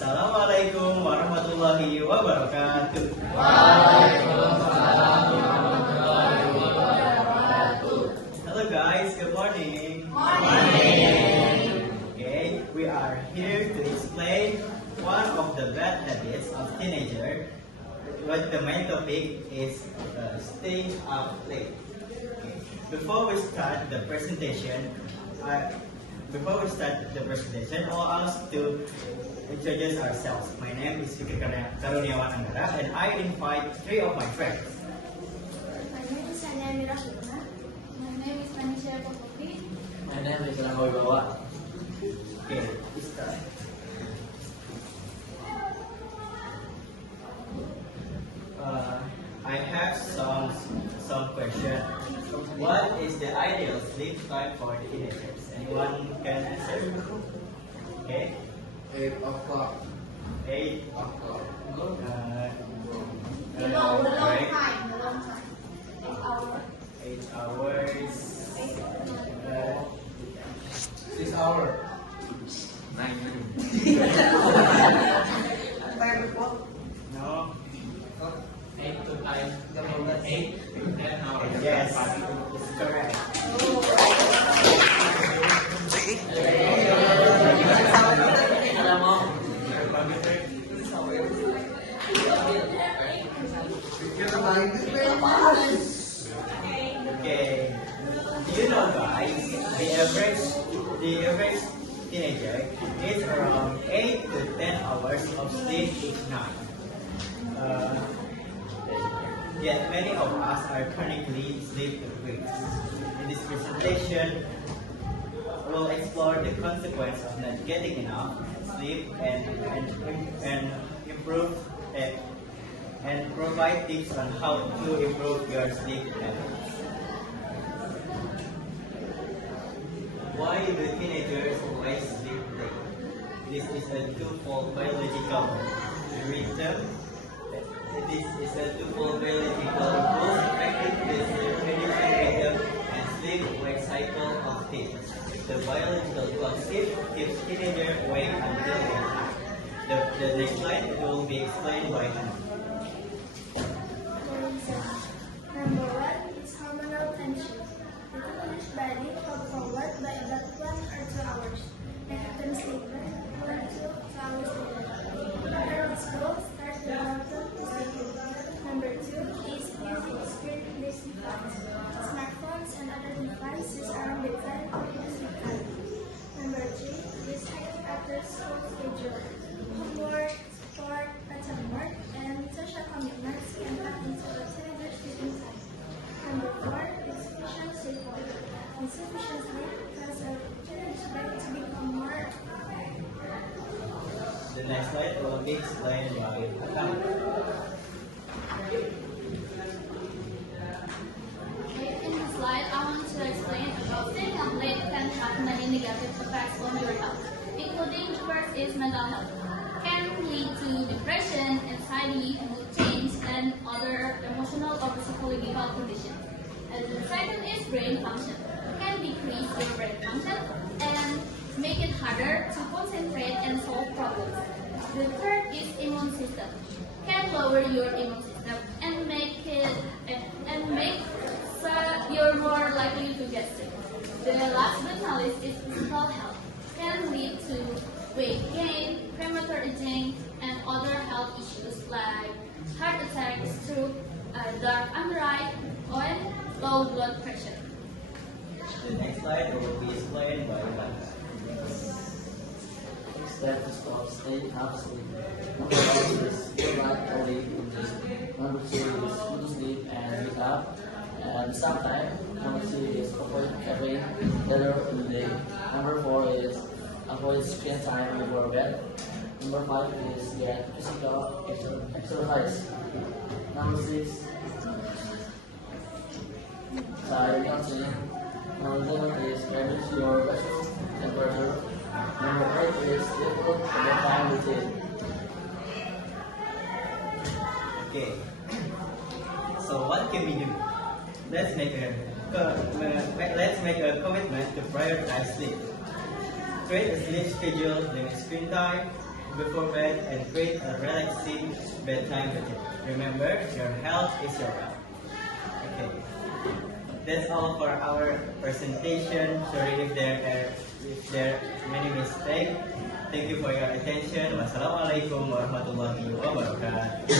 Assalamualaikum warahmatullahi wabarakatuh. Waalaikumsalam warahmatullahi wabarakatuh. Hello guys, good morning. Morning. Okay, we are here to explain one of the bad habits of teenager. What the main topic is staying up late. Okay. Before we start the presentation, I want us to introduce ourselves. My name is Fikri Karuniawan Anggara, and I invite three of my friends. My name is Sanya Amira Sukma. My name is Manisha Popovi. My name is Rangoy Bawa. Okay, start. I have some question. What is the ideal sleep time for teenagers? Anyone can answer? Okay, 8 o'clock. 8. Good. The long Right. time. 8 hours. 8 hours. 6 hours. 9 minutes. No? 8 to 9. 8 to 10 hours. Yes, it's correct. Alam mo? Okay. Do you know, guys, the average teenager needs around 8 to 10 hours of sleep each night. Yet many of us are chronically sleep deprived. In this presentation, we'll explore the consequence of not getting enough sleep and improve and provide tips on how to improve your sleep habits. Why do teenagers always sleep late? This is a twofold biological rhythm. This is a twofold biological impulse affecting the circadian rhythm and sleep-wake cycle of teens. The biological clock shift keeps teenagers awake until daytime. The next slide will be explained by Hannah. Number 1 is hormonal tension. The teenage body will forward by about 1 or 2 hours. Nighttime sleeper, 1 to 2 hours later. Early school start the marathon to sleep. Number 2 is using screen-based devices. Smartphones and other devices are designed to reduce sleep time. Number 3 is hectic after school schedule. Homework, sport, homework, and social commitments can cut into a teenager's sleeping time. Number 4 is sufficient sleep. Insufficient sleep causes a teenage brain to become more. The next slide will be explained by Hannah. In this slide, I want to explain about staying up late can have many negative effects on your health, including the first is mental health. Can lead to depression, anxiety, mood change, and other emotional or psychological conditions. And the second is brain function. Can decrease your brain function and make it harder to concentrate and solve problems. The third is immune system. Can lower your immune system and make so you're more likely to get sick. The last but not least is physical health. Can lead to weight gain, premature aging, and other health issues like heart attack, stroke, dark under eye, and low blood pressure. The next slide will be explained by Blanca. Step to stop staying up sleep. Number 1 is get up early. Number 2 is go to sleep and wake up and sometime. Number 3 is avoid caffeine later in the day. Number 4 is avoid screen time before bed. Number 5 is get physical exercise. Number 6 try counseling. Number 7 is manage your temperature. Number 8 is develop a bedtime routine. Okay. So what can we do? Let's make a commitment to prioritize sleep. Create a sleep schedule, limit screen time, before bed and create a relaxing bedtime routine. Remember, your health is your wealth. Okay. That's all for our presentation. Sorry if there are many mistakes. Thank you for your attention. Wassalamualaikum warahmatullahi wabarakatuh.